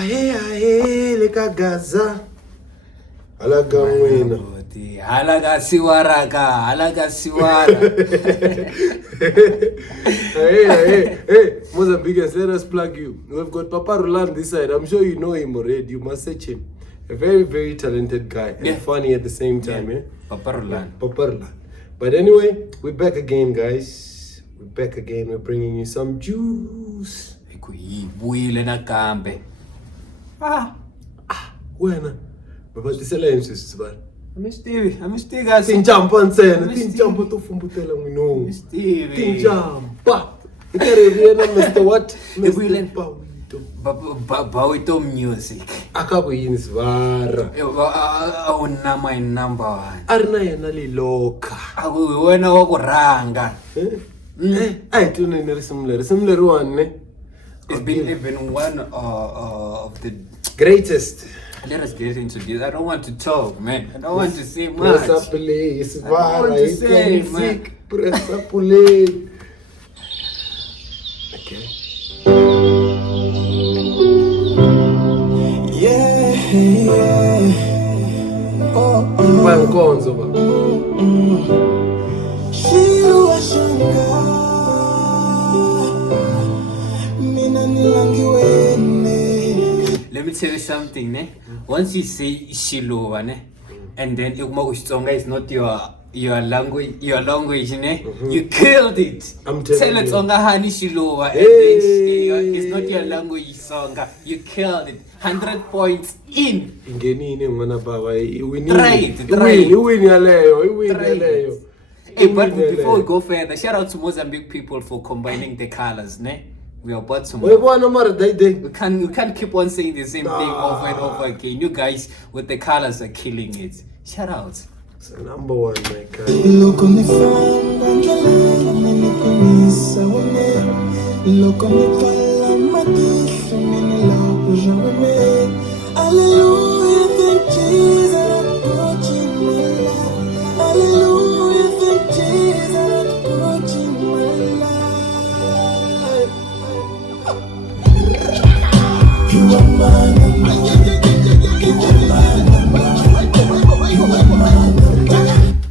Hey, leka GAZA. Alaga wena. Alaga siwara. Hey, Mozambique, let us plug you. We've got Papa Roland this side. I'm sure you know him already. You must search him. A very, very talented guy and funny at the same time. Yeah. Papa Roland. But anyway, we're back again, guys. We're back again. We're bringing you some juice. Wena. Baba diselense sibani. Amisti guys. Tinjampa nsena, tinjampa to fumbutela ngino. Tinjampa. Ikareviena Mr. What? Mr. Bawito music. Akabo yini sivara. Awuna my number one. Arina yena Liloca. Wena wakuranga. Ay tune ni simler one ne. It's been one of the greatest. Let us get into this. I don't want to talk, man. I don't want to say much. Press up play. Press up play. Okay. Yeah. Bankonzo ba. Let me tell you something, ne? Once you say Shilowa, ne? And then Uxtonga is not your language, ne? You killed it. I'm telling you. Tell Hani Shilowa, and then it's not your language song. You killed it. 100 points in. But before we go further, shout out to Mozambique people for combining the colors, ne? We are about to move. We can't keep on saying the same thing over and over again. You guys with the colors are killing it. Shout out. It's number one, my God. Hallelujah, thank Jesus, approaching my life. Hallelujah, thank Jesus, approaching my life. You are mine.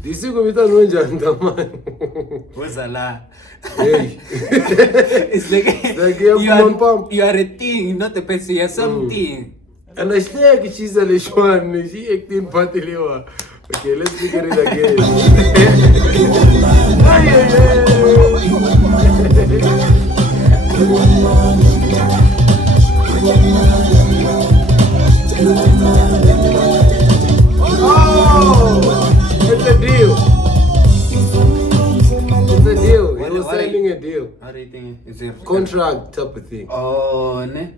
This is going to be man. What's a lie? Hey. It's like you are a thing, not a person. You are something. And I think she's a Lishwan. She acting Patilewa. Okay, let's figure it again. Oh, it's a deal. It's a deal. He was signing a deal. What do you think? Is it contract type of thing? Oh, ne?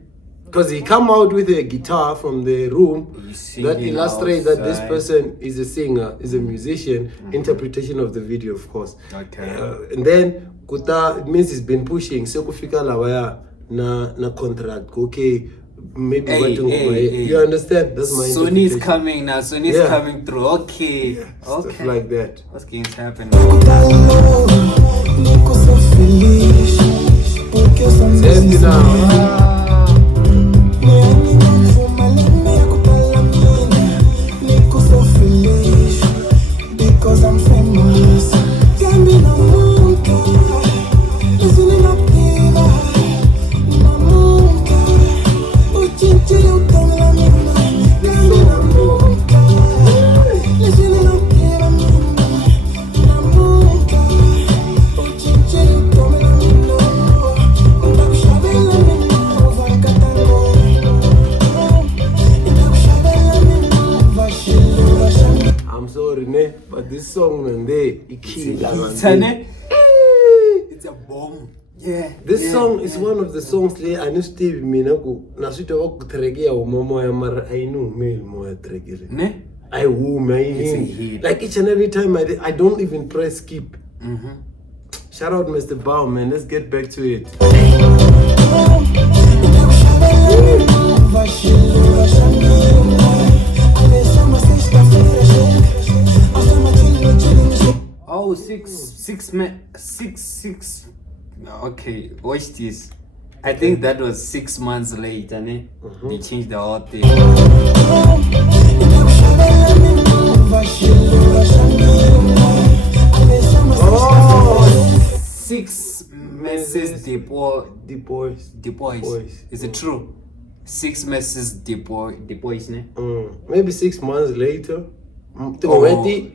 Because he come out with a guitar from the room that illustrates that this person is a singer, is a musician. Interpretation of the video, of course. Okay. And then Kuta, it means he's been pushing. So kufika lawaya na contract. Okay, maybe you understand? That's my Sony's coming now. Sony's coming through. Okay. Yeah, stuff like that. What's going to happen? Send it down. Because I'm famous. Can't be no munta. Listening up here. No munta. Uchinchi utala mina. Can't be no munta. Listening up here. No munta. Uchinchi utala mina. Ndakushabela mina. Vakatango. I'm sorry, ne, but this song, man, it's a bomb. Yeah. This song is one of the songs I know Steve Minaku. Nasuta wako teregea umamo ya mara I know mail mo ya teregere. Ne? I woo like each and every time I don't even press skip. Shout out Mr. Bao, man. Let's get back to it. Oh, six. Okay, watch this. I think that was 6 months later, ne? They changed the whole thing. Oh, 6 meses depois. Is it true? 6 meses depois, ne? maybe 6 months later.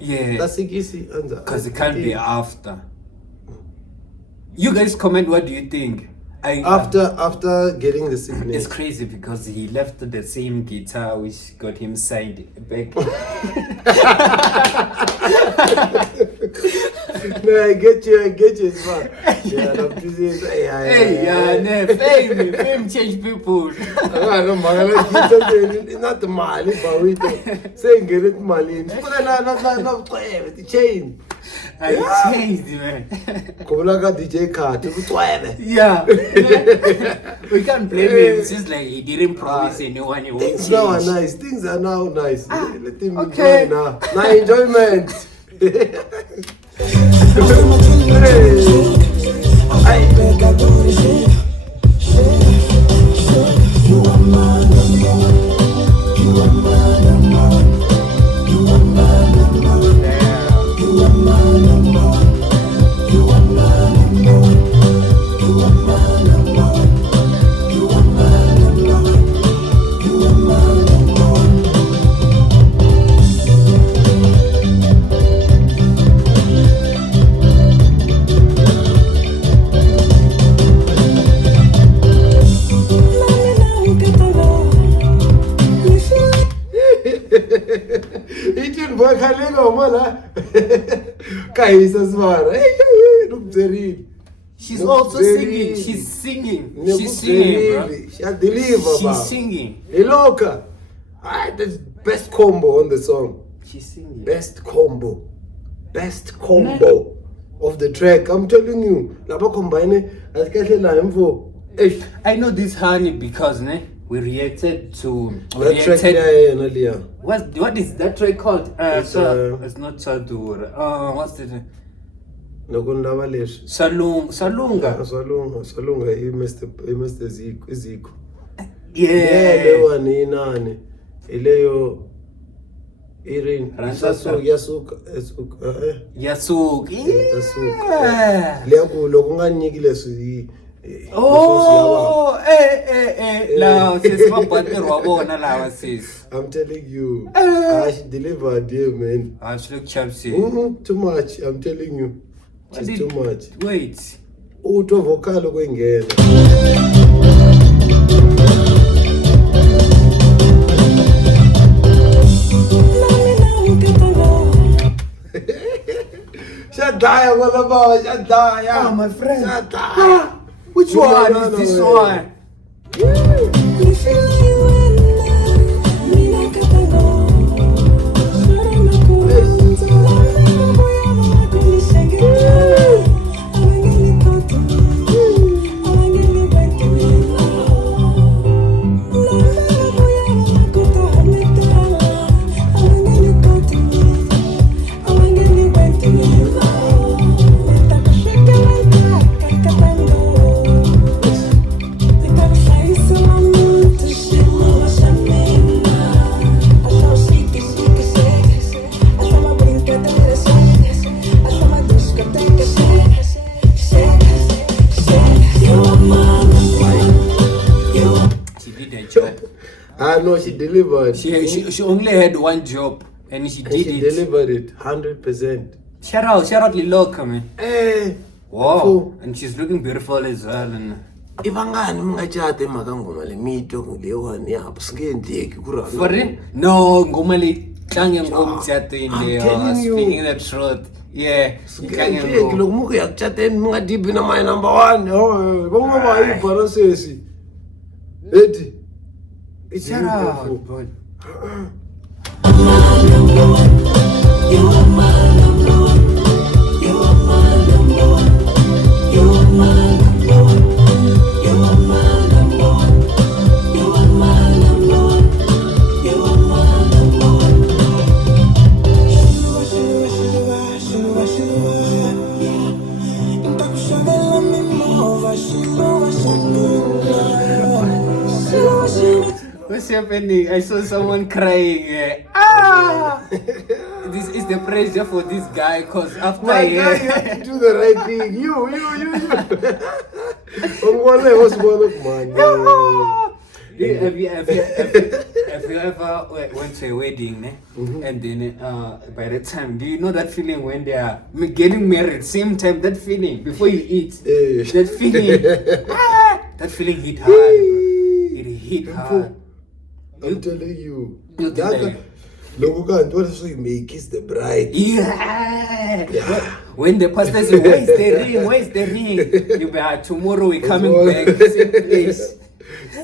Yeah. That's easy. Because it can't be after. You guys comment, what do you think? After getting the sickness. It's crazy because he left the same guitar which got him signed back. No, I get you, it's fine. Yeah, I'm just saying, Fame change people. Not the money, but we saying get it money. Not the chain. I changed, man. Kumulaka DJ card. Yeah. We can't blame him. It's just like he didn't promise anyone he won't Things change. now are nice. Things are now nice. Let him okay. enjoy now. Now enjoyment. Itin boy khalenga mala. Kaisa swara. She's also singing. She's singing. She's singing, bro. She's singing. Liloca. That's best combo on the song. She's singing. Best combo of the track. I'm telling you. Laba combine as kahle la info. I know this honey because we reacted to That track earlier. what is that track called? It's not Sadur. What's the Nokundaba leswi. Salunga. Salunga imeste Ziko. Yeah. Le one inani. Ileyo Irin. Yasuka. Yasuka. Yeah. Liyakulo kunganyiki leswi. Oh, la sesibabhatero wabona lava sis. I'm telling you. She delivered here, man. She look chapsy. Too much. I'm telling you. She's too much. Wait. Uto vocal kwengena. Shadaya wala ba? Shadaya. Oh, my friend. Shadaya. Which one is this one? No, she delivered. She only had one job and she did it. She delivered it 100%. Shout out Liloca, man. Wow. Cool. And she's looking beautiful as well. And Ibangani mngachate makangoma le mito lewani yabo singendeki kurana. for it? No, ngoma le tlange ngomtshatweni le speaking the truth. Yeah. Singendeki lokumuke yakuchateni mngadibi na my number 1. Oh, bongoma yibhala sesi. Ethi it's shout out, beautiful. bro. She happening? I saw someone crying. Ah! This is the pressure for this guy, cause after My guy, you have to do the right thing. You. Have you ever went to a wedding, and then by the time, do you know that feeling when they are getting married same time? That feeling before you eat, that feeling, that feeling hit hard. It hit hard. I'm telling you. You think Look, what so you may kiss the bride. Yeah. When the pastor says, "Where's the ring? Where's the ring?" You be tomorrow we coming back, same place.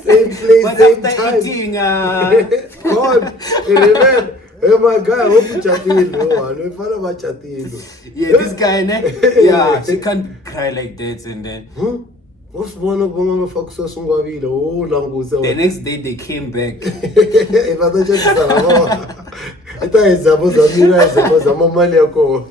Same place, But same after time. eating, God, remember, hey my guy, I hope you chatting. yeah, this guy, yeah, she can't cry like that, and then What's one of them fuck so sungavile? Oh, the next day they came back. If I don't just I thought it's about Zamira, it's about Zamamaliako.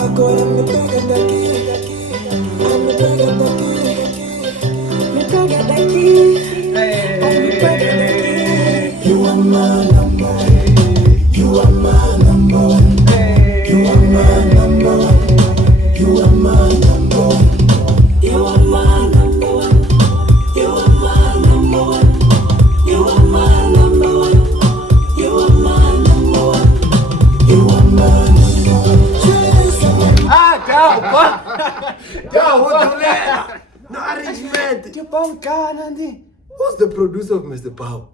Agora me pega daqui, me pega daqui, me pega daqui, me pega daqui. You are my number one. You are my number one. You are my number one. You are my number one. You are my number one. You are my number one. You are my number one. You are my number one. You are my number one. No arrangement. Nandi. Who's the producer of Mr. Pow?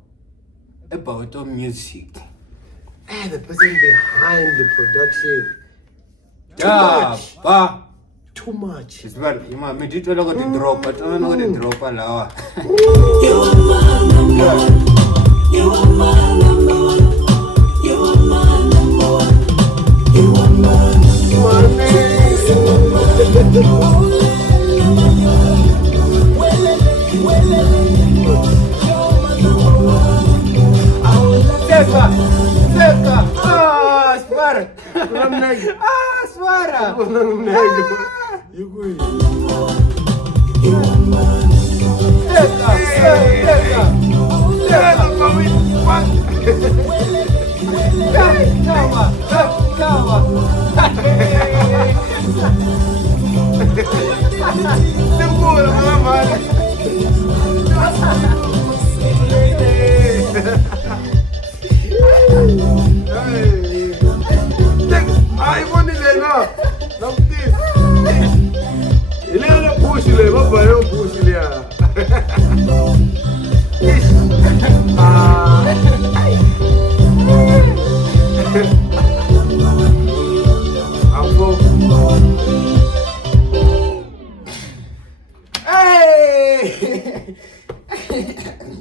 About the music. The person behind the production. Too much. It's bad. You might need to look at the drop, but I don't know the drop. You are my number one. You are my number one. You are my number one. You are my number one.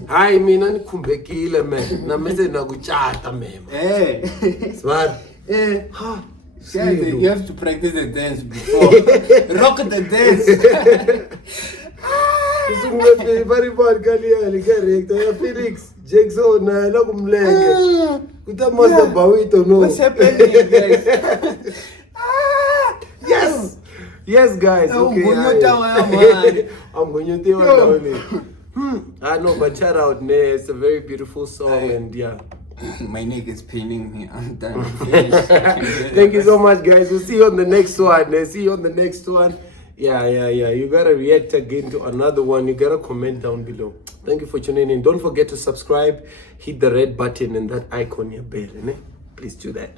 Hayi mina nikhumbekile man. Na mese nakuchata mema. Smart. Ha. You have to practice the dance before. Rock the dance. Very bad Kaliya, Felix, Jackson, na kumlenge. Kuta master bawito no. What's happening, guys? Yes. Yes, guys. Okay. I'm going to tell you. I know, but shout out, man. It's a very beautiful song, and yeah. My neck is paining me. I'm done. Thank you so much, guys. We'll see you on the next one. See you on the next one. Yeah. You gotta react again to another one. You gotta comment down below. Thank you for tuning in. Don't forget to subscribe. Hit the red button and that icon, your bell. Please do that.